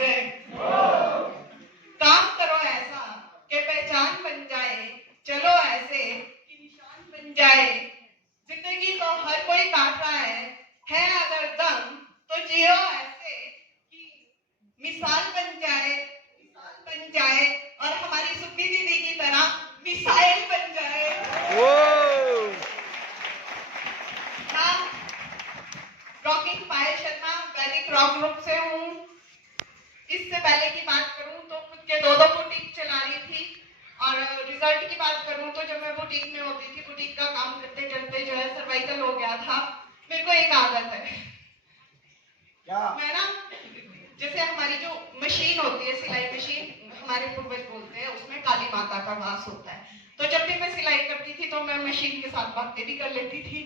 गए। काम करो ऐसा कि पहचान बन जाए, चलो ऐसे कि निशान बन जाए। जिंदगी को हर कोई काट रहा है अगर दम तो जियो ऐसे कि मिसाल बन जाए, और हमारी सुप्री दीदी की तरह मिसाइल बन जाए। रॉकिंग पायल शर्मा वैदिक रॉक ग्रुप से हूँ। इससे पहले की बात करूँ तो खुद के दो बुटीक चला रही थी, और रिजल्ट की बात करूँ तो जब मैं बुटीक में होती थी, बुटीक का काम करते करते जो है सर्वाइकल हो गया था। मेरे को एक आदत है, क्या? मैं ना, जैसे हमारी जो मशीन होती है, सिलाई मशीन, हमारे पूर्वज बोलते हैं उसमें काली माता का वास होता है। तो जब भी मैं सिलाई करती थी तो मैं मशीन के साथ बातें भी कर लेती थी।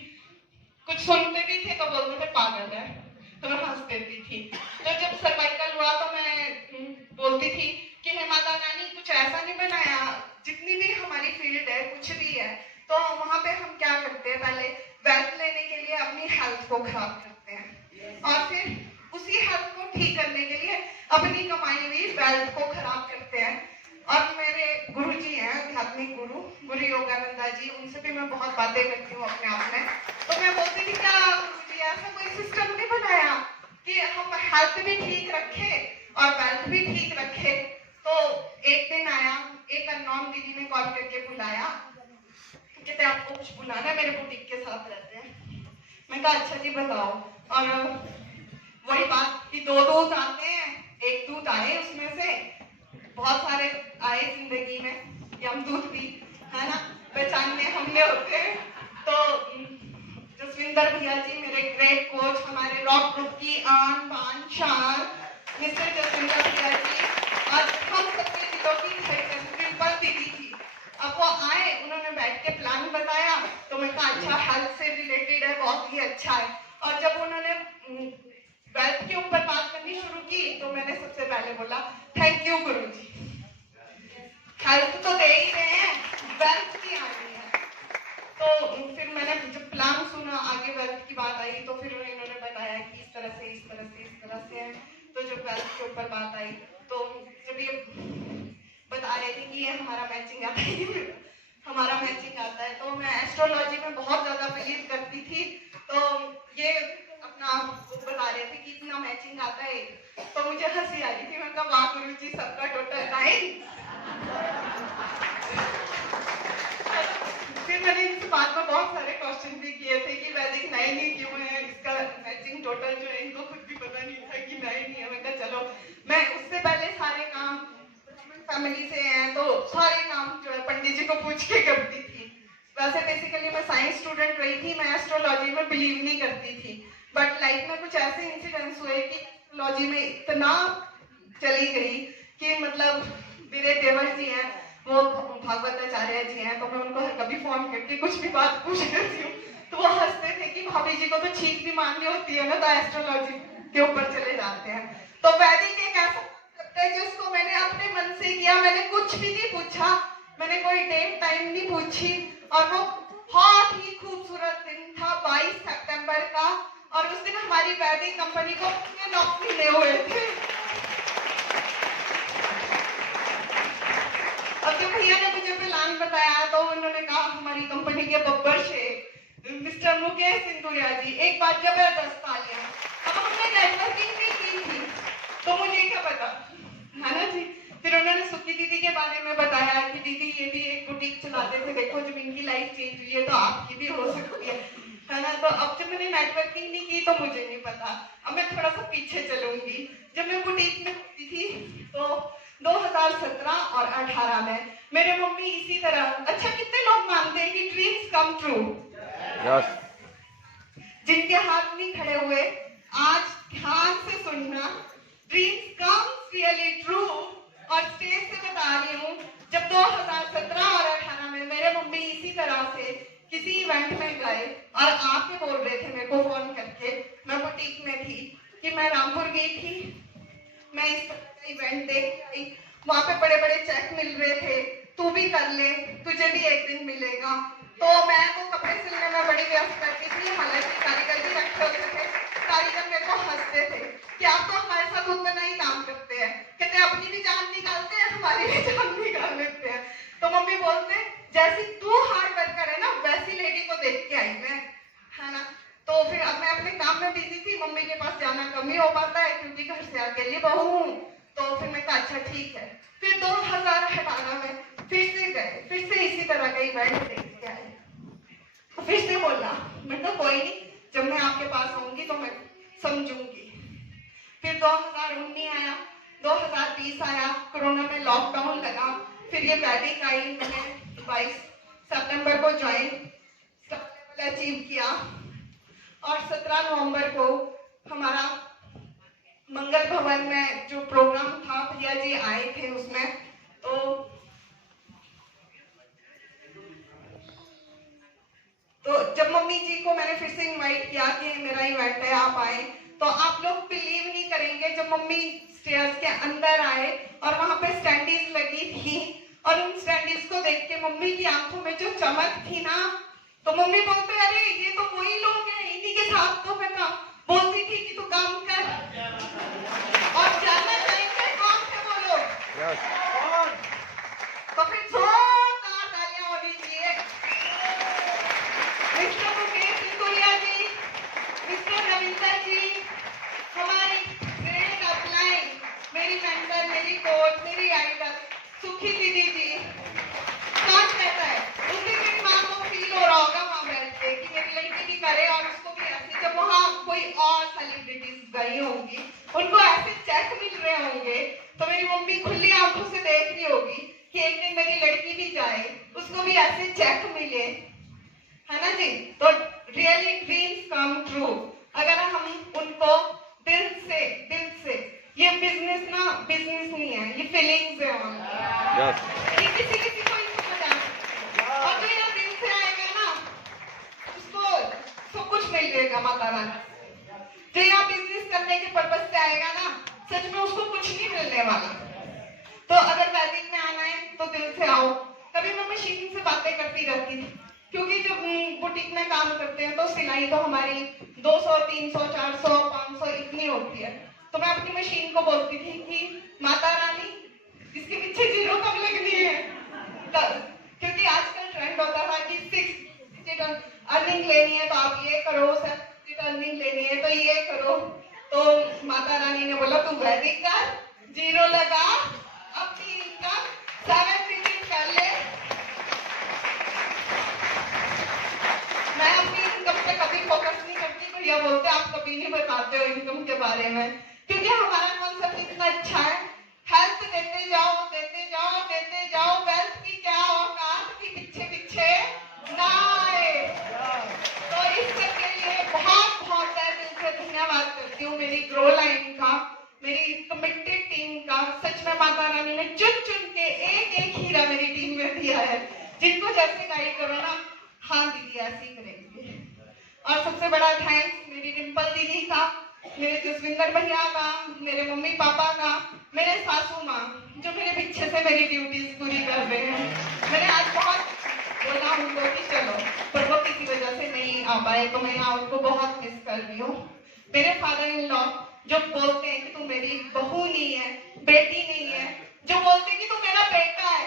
कुछ सुनते भी थे तो बोलते थे पागल है, तो मैं हंस देती थी। तो जब सर्वाइकल हुआ तो मैं बोलती थी कि हे माता रानी कुछ ऐसा नहीं बनाया, जितनी भी हमारी फील्ड है कुछ भी है तो वहां पे हम क्या करते हैं, पहले वेल्थ लेने के लिए अपनी हेल्थ को खराब करते हैं, और फिर उसी हेल्थ को ठीक करने के लिए अपनी कमाई हुई वेल्थ को खराब करते हैं। और मेरे गुरु जी हैं, आध्यात्मिक गुरु योगानंदा जी, उनसे भी मैं बहुत बातें करती हूँ अपने आप में। तो मैं बोलती थी क्या गुरु जी ऐसा कोई सिस्टम नहीं बनाया कि हम हेल्थ भी ठीक रखे और वेल्थ भी ठीक रखे। तो एक दिन आया, एक अननोन दीदी ने कॉल करके बुलाया, कहते आपको कुछ बुलाना है, मेरे बुटीक के साथ रहते हैं। मैं कहा अच्छा जी बताओ। और वही बात कि दो दूध आते हैं, एक दूध आए उसमें से बहुत सारे आए जिंदगी में, यमदूत भी है ना, पहचानने हमने होते हैं। तो जसविंदर भैया जी मेरे ग्रेट कोच, हमारे रॉक ग्रुप की आन बान शान मिस्टर जसविंदर भैया जी, और हम सबके दिलों की प्रिंसिपल दीदी थी। अब वो आए, उन्होंने बैठ के प्लान बताया तो मैं कहा अच्छा हेल्थ से रिलेटेड है, बहुत ही अच्छा है। और जब उन्होंने वेल्थ के ऊपर बात करनी शुरू की तो मैंने सबसे पहले बोला thank you Guru ji, health तो दे ही रहे हैं, वेल्थ की आनी है। तो फिर मैंने जब प्लान सुना, आगे वेल्थ की बात आई तो फिर इन्होंने बताया कि इस तरह से है। तो जब वेल्थ के ऊपर बात आई तो जब ये बता रहे थे कि ये हमारा मैचिंग आता है हमारा मैचिंग आता है, तो मैं एस्ट्रोलॉजी में बहुत ज्यादा बिलीव करती थी। तो ये अपना बता रहे थे कि इतना मैचिंग आता है, तो मुझे हंसी आ रही थी। मैं कहा वाह गुरु जी, सबका टोटल 9। फिर मैंने इस बात में बहुत सारे क्वेश्चन भी किए थे कि वैदिक 9 ही क्यों है, इसका मैचिंग टोटल जो है इनको खुद भी पता नहीं था कि 9 ही है। मैं कहा चलो, मैं उससे पहले सारे काम फैमिली से हैं तो सारे काम जो है पंडित जी को पूछ के करती थी। वैसे बेसिकली मैं साइंस स्टूडेंट रही थी, मैं एस्ट्रोलॉजी में बिलीव नहीं करती थी, बट लाइफ में कुछ ऐसे इंसिडेंट्स हुए कि एस्ट्रोलॉजी में इतना चली गई कि मतलब मेरे देवर जी हैं, वो भागवताचार्य जी हैं, तो मैं उनको कभी फोन करके कुछ भी बात पूछ लेती हूँ तो वो हंसते थे कि भाभी जी को तो छींक भी मारनी होती है ना, तो एस्ट्रोलॉजी के ऊपर चले जाते हैं। तो वैदिक एक ऐसा कॉन्सेप्ट है जिसको मैंने अपने मन से किया, मैंने कुछ भी नहीं पूछा, मैंने कोई डेट टाइम नहीं पूछी, और वो बहुत ही खूबसूरत दिन था 22 सितंबर का, और उस दिन हमारी वैदिक कंपनी को 9 महीने हुए थे। और जब भैया ने मुझे प्लान बताया तो उन्होंने कहा हमारी कंपनी के बब्बर शेख मिस्टर मुकेश सिंधुरिया जी, एक बार जबरदस्त तालियां। अब हमने नेटवर्किंग भी की थी तो मुझे क्या पता है ना जी। फिर उन्होंने सुखी दीदी के बारे में बताया कि दीदी ये भी एक बुटीक चलाते थे, देखो जब इनकी लाइफ चेंज हुई है तो आपकी भी हो सकती है ना। तो अब जब मैंने नेटवर्किंग नहीं की तो मुझे नहीं पता। अब मैं थोड़ा सा पीछे चलूंगी। जब मैं बुटीक में होती थी तो 2017 और 18 में मेरे मम्मी इसी तरह, अच्छा कितने लोग मानते हैं कि ड्रीम्स कम ट्रू? यस। जिनके हाथ नहीं खड़े हुए आज ध्यान से सुनना, ड्रीम्स कम्स रियली ट्रू। और स्टेज से बता रही हूँ, जब 2017 और 18 में मेरे मम्मी इसी तरह से किसी इवेंट में गए और आके बोल रहे थे मेरे को फोन करके, मैं बुटीक में थी, कि मैं रामपुर गई थी, मैं इस तरह का इवेंट देख आई, वहां पे बड़े बड़े चेक मिल रहे थे, तू भी कर ले, तुझे भी एक दिन मिलेगा। तो मैं तो कपड़े सिलने में बड़ी व्यस्त रहती थी, हालांकि कारीगर भी रखे होते थे। कारीगर मेरे को हंसते थे कि आप तो हमारे साथ उतना ही काम करते हैं, अपनी भी जान निकालते हैं, हमारी भी जान निकाल लेते हैं। तो मम्मी बोलते जैसी तू हार्ड वर्कर है ना वैसी लेडी को देख के आई मैं, है ना। तो फिर अब मैं अपने काम में बिजी थी, मम्मी के पास जाना कम ही हो पाता है क्योंकि घर से अकेली बहू हूँ। तो फिर मैं कहा अच्छा ठीक है। फिर 2018 में फिर से गए, फिर से इसी तरह का इवेंट देख के आए। फिर से बोला, मैं कहा कोई नहीं, जब मैं आपके पास आऊंगी तो मैं समझूंगी। फिर 2019 आया, 2020 आया, कोरोना में लॉकडाउन लगा, फिर ये वेडिंग आई। मैंने 22 सितंबर को ज्वाइन अचीव किया और 17 नवंबर को हमारा मंगल भवन में जो प्रोग्राम था भैया जी आए थे उसमें। तो जब मम्मी जी को मैंने फिर से इनवाइट किया कि मेरा इवेंट है आप आए, तो आप लोग बिलीव नहीं करेंगे, जब मम्मी स्टेयर्स के अंदर आए और वहां पे स्टैंडीज लगी थी और उन स्टैंडीज को देख के मम्मी की आंखों में जो चमक थी ना, तो मम्मी बोलते अरे ये तो वही लोग हैं, इन्हीं के साथ तो मैं बोलती थी कि तू काम कर और जानना चाहेंगे कौन थे वो लोग। तो फिर जोरदार तालियां होनी चाहिए मिस्टर मुकेश सिंधुरिया जी, मिस्टर रविंदर जी, हमारी ग्रेट अपलाइन, मेरी मेंटर, मेरी कोच, मेरी आइडल सुखी दीदी जी। कौन कहता है उसी दिन माँ को फील हो रहा होगा वहां बैठ के कि मेरी लड़की भी करे और उसको भी ऐसे, जब वहां कोई और सेलिब्रिटीज गई होंगी उनको ऐसे चेक मिल रहे होंगे, तो मेरी मम्मी खुली आंखों से देख रही होगी कि एक दिन मेरी लड़की भी जाए उसको भी ऐसे चेक मिले, है ना जी। तो रियली ड्रीम्स कम ट्रू अगर हम उनको दिल से ये बिजनेस ना बिजनेस नहीं है, ये फीलिंग्स है ये किसी को ही समझ आ सकती है। और जो यहाँ दिल से आएगा ना उसको सब कुछ मिल जाएगा माता रानी। जो यहाँ बिजनेस करने के पर्पज से आएगा ना सच में उसको कुछ नहीं मिलने वाला। तो अगर वैदिक में आना है तो दिल से आओ। कभी मैं मशीन से बातें करती रहती थी क्योंकि जब बुटीक में काम करते हैं तो सिलाई तो हमारी 200, 300, 400, 500 इतनी होती है। तो मैं अपनी मशीन को बोलती थी कि माता रानी इसके पीछे जीरो कब लगनी है, क्योंकि आजकल ट्रेंड होता था कि 6 डिजिट अर्निंग लेनी है तो आप ये करो, 7 डिजिट अर्निंग लेनी है तो ये करो। तो माता रानी ने बोला तू वैदिक कर, जीरो लगा, अपनी इनकम 7 डिजिट कर ले। मैं अपनी इनकम पे कभी फोकस नहीं करती, भैया बोलते आप कभी नहीं बताते हो इनकम के बारे में, क्योंकि हमारा कॉन्सेप्ट इतना अच्छा है, हेल्थ देते जाओ देते जाओ देते जाओ, वेल्थ की क्या औकात की पीछे पीछे ना आए। तो इस सब के लिए बहुत बहुत दिल से धन्यवाद करती हूँ मेरी ग्रो लाइन का, मेरी कमिटेड टीम का। सच में माता रानी ने चुन चुन के एक एक हीरा मेरी टीम में दिया है, जिनको जैसे गाइड करो ना हाँ दीदी ऐसे ही करेंगे। और सबसे बड़ा थैंक्स मेरी डिम्पल दीदी का, मेरे जसविंदर भैया का, मेरे मम्मी पापा का, मेरे सासू माँ जो मेरे पीछे से मेरी ड्यूटीज पूरी कर रहे हैं। मैंने आज बहुत बोला उनको कि चलो, पर वो किसी वजह से नहीं आ पाए, तो मैं यहाँ उनको बहुत मिस कर रही हूँ। मेरे फादर इन लॉ जो बोलते हैं कि तू मेरी बहू नहीं है, बेटी नहीं है, जो बोलते हैं कि तू मेरा बेटा है,